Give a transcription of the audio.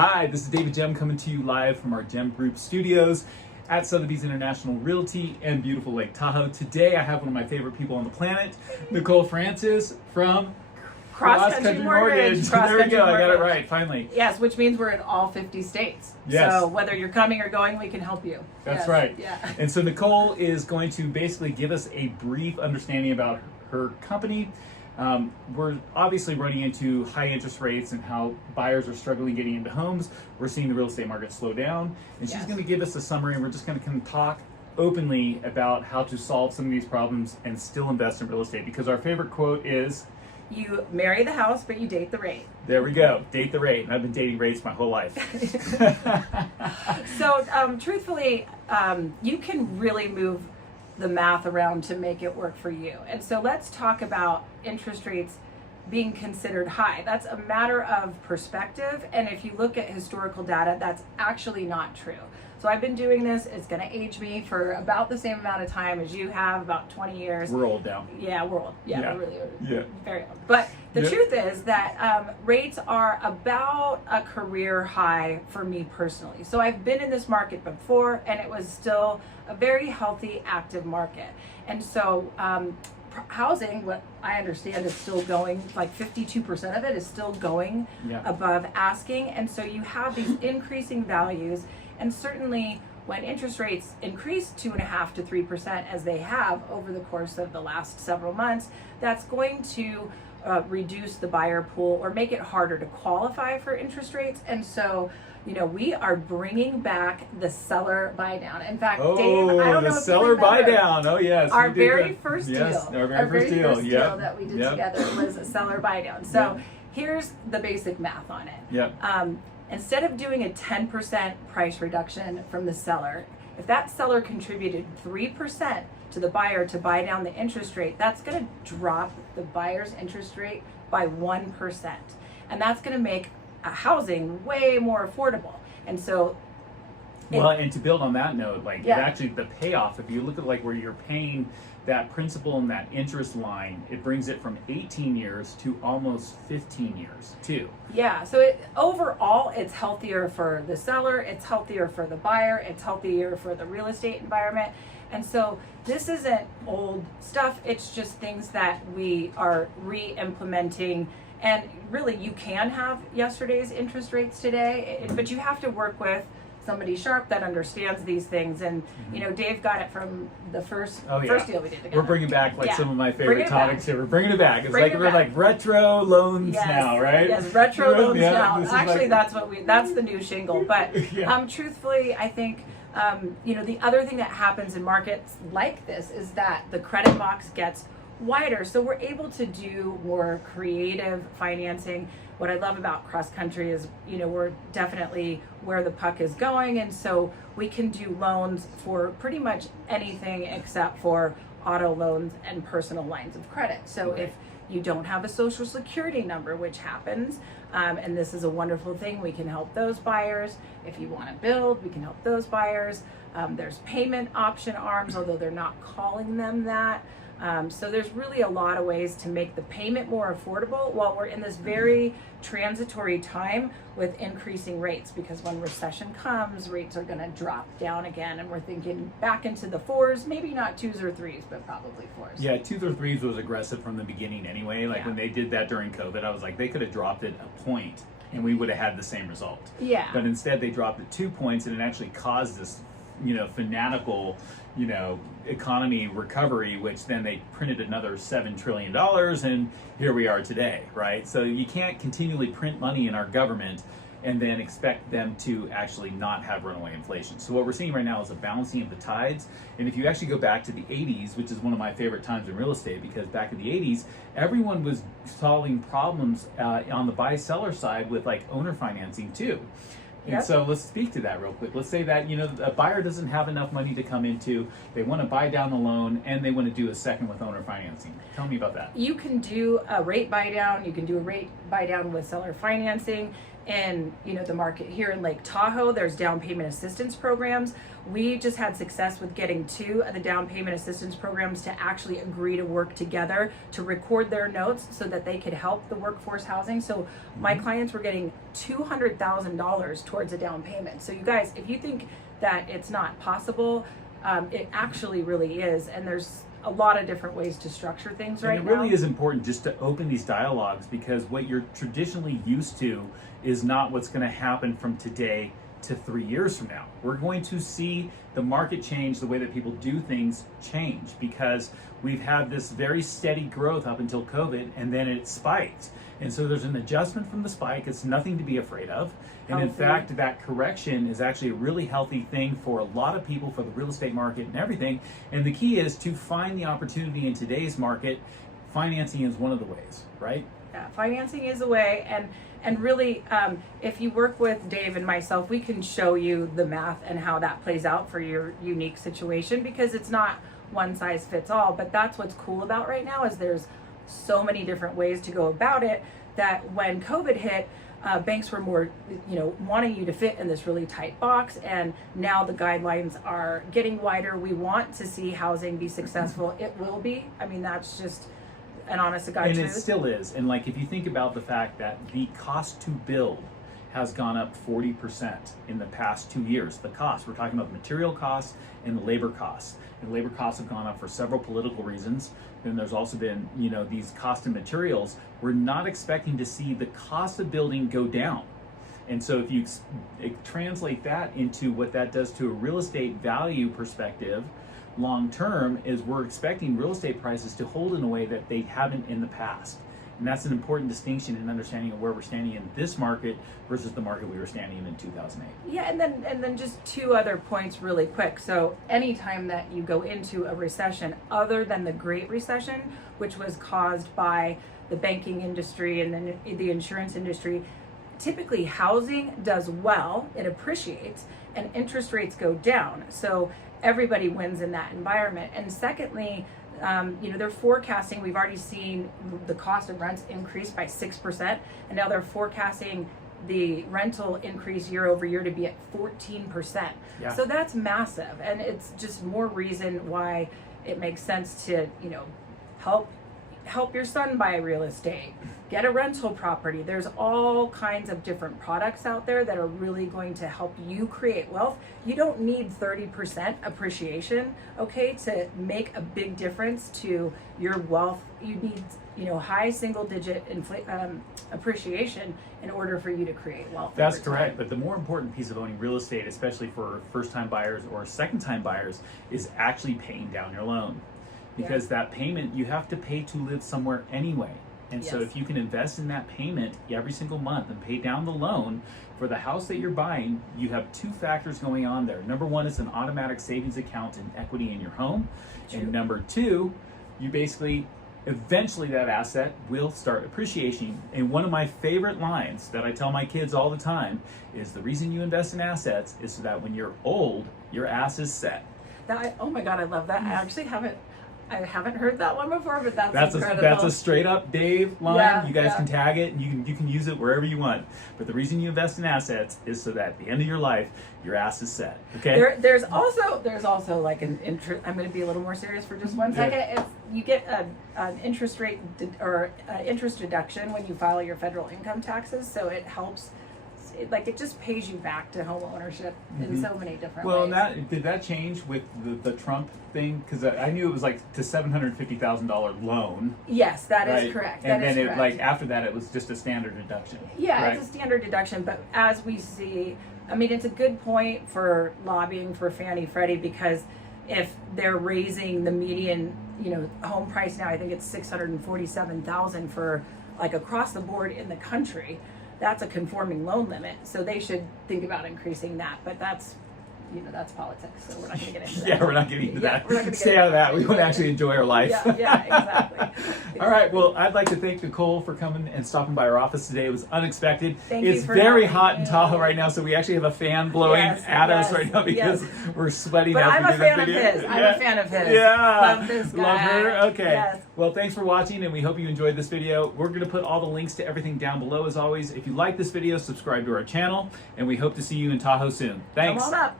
Hi, this is David Gemme coming to you live from our Gemme Group Studios at Sotheby's International Realty in beautiful Lake Tahoe. Today I have one of my favorite people on the planet, Nicole Francis from Cross Country Mortgage. There we go, I got it right, finally. Yes, which means we're in all 50 states. Yes. So whether you're coming or going, we can help you. That's yes. right. Yeah. And so Nicole is going to basically give us a brief understanding about her company. We're obviously running into high interest rates and how buyers are struggling getting into homes. We're seeing the real estate market slow down. And she's going to give us a summary, and we're just going to kind of talk openly about how to solve some of these problems and still invest in real estate. Because our favorite quote is, you marry the house, but you date the rate. There we go, date the rate. And I've been dating rates my whole life. So truthfully, you can really move the math around to make it work for you. And so let's talk about interest rates being considered high. That's a matter of perspective. And if you look at historical data, that's actually not true. So I've been doing this, it's gonna age me for about the same amount of time as you have, about 20 years. We're old now. Yeah, we're old. Yeah, Yeah. we're really old. Yeah. Very old. But the truth is that rates are about a career high for me personally. So I've been in this market before, and it was still a very healthy, active market. And so housing, what I understand, is still going, like 52% of it is still going above asking. And so you have these increasing values. And certainly when interest rates increase 2.5% to 3% as they have over the course of the last several months, that's going to reduce the buyer pool or make it harder to qualify for interest rates. And so, you know, we are bringing back the seller buy down. In fact, Dave, I don't know if the seller buy down. Oh yes, our very first deal. Yes, our very first deal that we did together was a seller buy down. So here's the basic math on it. Yep. Instead of doing a 10% price reduction from the seller, if that seller contributed 3% to the buyer to buy down the interest rate, that's going to drop the buyer's interest rate by 1%. And that's going to make housing way more affordable. And so and to build on that note, like actually the payoff, if you look at like where you're paying that principal and that interest line, it brings it from 18 years to almost 15 years too. Yeah, so overall it's healthier for the seller, it's healthier for the buyer, it's healthier for the real estate environment. And so this isn't old stuff, it's just things that we are re-implementing. And really, you can have yesterday's interest rates today, but you have to work with somebody sharp that understands these things. And you know, Dave got it from the first deal we did together. We're bringing back like some of my favorite topics here. We're bringing it back. It's like we're like retro loans now, right? Yes, retro loans now. Actually, that's the new shingle. But truthfully, I think you know, the other thing that happens in markets like this is that the credit box gets wider, so we're able to do more creative financing. What I love about cross country is, you know, we're definitely where the puck is going, and so we can do loans for pretty much anything except for auto loans and personal lines of credit. So if you don't have a social security number, which happens, and this is a wonderful thing, we can help those buyers. If you want to build, we can help those buyers. There's payment option arms, although they're not calling them that. So there's really a lot of ways to make the payment more affordable while we're in this very transitory time with increasing rates, because when recession comes, rates are going to drop down again, and we're thinking back into the 4s, maybe not 2s or 3s, but probably 4s. Yeah, 2s or 3s was aggressive from the beginning anyway. Like when they did that during COVID, I was like, they could have dropped it a point and we would have had the same result. Yeah. But instead they dropped it 2 points, and it actually caused this, you know, fanatical, you know, economy recovery, which then they printed another $7 trillion, and here we are today, right? So you can't continually print money in our government and then expect them to actually not have runaway inflation. So what we're seeing right now is a balancing of the tides. And if you actually go back to the 80s, which is one of my favorite times in real estate, because back in the 80s, everyone was solving problems on the buy-seller side with like owner financing too. And so let's speak to that real quick. Let's say that, you know, a buyer doesn't have enough money to come into, they want to buy down the loan, and they want to do a second with owner financing. Tell me about that. You can do a rate buy down, you can do a rate buy down with seller financing. in, you know, the market here in Lake Tahoe. There's down payment assistance programs. We just had success with getting 2 of the down payment assistance programs to actually agree to work together to record their notes so that they could help the workforce housing. So my clients were getting $200,000 towards a down payment. So you guys, if you think that it's not possible, it actually really is. And there's a lot of different ways to structure things right now. And it really is important just to open these dialogues, because what you're traditionally used to is not what's going to happen from today to 3 years from now. We're going to see the market change, the way that people do things change, because we've had this very steady growth up until COVID, and then it spiked. And so there's an adjustment from the spike. It's nothing to be afraid of. And in fact, that correction is actually a really healthy thing for a lot of people, for the real estate market and everything. And the key is to find the opportunity in today's market. Financing is one of the ways, right? Yeah, financing is a way. And really, if you work with Dave and myself, we can show you the math and how that plays out for your unique situation, because it's not one size fits all. But that's what's cool about right now, is there's so many different ways to go about it, that when COVID hit, banks were more, you know, wanting you to fit in this really tight box, and now the guidelines are getting wider. We want to see housing be successful. It will be. I mean, that's just an honest to God truth. And it still is. And like, if you think about the fact that the cost to build has gone up 40% in the past 2 years. The cost, we're talking about material costs and the labor costs. And labor costs have gone up for several political reasons. Then there's also been, you know, these cost of materials. We're not expecting to see the cost of building go down. And so if you translate that into what that does to a real estate value perspective, long term, is we're expecting real estate prices to hold in a way that they haven't in the past. And that's an important distinction in understanding of where we're standing in this market versus the market we were standing in 2008. Yeah, and then just 2 other points really quick. So anytime that you go into a recession, other than the Great Recession, which was caused by the banking industry and then the insurance industry, typically housing does well, it appreciates, and interest rates go down. So everybody wins in that environment. And secondly, you know, they're forecasting, we've already seen the cost of rents increase by 6%, and now they're forecasting the rental increase year over year to be at 14%. Yeah. So that's massive, and it's just more reason why it makes sense to, you know, help your son buy real estate, get a rental property. There's all kinds of different products out there that are really going to help you create wealth. You don't need 30% appreciation, okay, to make a big difference to your wealth. You need, you know, high single-digit appreciation in order for you to create wealth. That's correct. But the more important piece of owning real estate, especially for first-time buyers or second-time buyers, is actually paying down your loan. Because that payment you have to pay to live somewhere anyway. And so if you can invest in that payment every single month and pay down the loan for the house that you're buying, you have 2 factors going on there. Number 1 is an automatic savings account and equity in your home. True. And number 2, you basically, eventually that asset will start appreciating. And one of my favorite lines that I tell my kids all the time is, the reason you invest in assets is so that when you're old, your ass is set. Oh my God, I love that. I haven't heard that one before, but that's incredible. That's a straight up Dave line. Yeah, you guys can tag it, and you can use it wherever you want. But the reason you invest in assets is so that at the end of your life, your ass is set. Okay. There's also like an interest. I'm going to be a little more serious for just 1 second. If you get an interest rate or interest deduction when you file your federal income taxes, so it helps. It just pays you back to home ownership in so many different ways. Well, did that change with the Trump thing? Because I knew it was like to $750,000 loan. Yes, that is correct. And then after that, it was just a standard deduction. Yeah, right? It's a standard deduction. But as we see, I mean, it's a good point for lobbying for Fannie Freddie, because if they're raising the median, you know, home price now, I think it's $647,000 for like across the board in the country. That's a conforming loan limit, so they should think about increasing that. But that's that's politics, so we're not going to get into that. Yeah, we're not getting into that. We're not gonna Stay out of that. We want to actually enjoy our life. Yeah, exactly. All right, well, I'd like to thank Nicole for coming and stopping by our office today. It was unexpected. Thank you it's for very having hot me. in Tahoe right now, so we actually have a fan blowing at us right now because we're sweating. But as I'm we a do fan this of video. his. I'm a fan of his. Yeah. Love this guy. Love her? Okay. Yes. Well, thanks for watching, and we hope you enjoyed this video. We're going to put all the links to everything down below, as always. If you like this video, subscribe to our channel, and we hope to see you in Tahoe soon. Thanks. Come on up.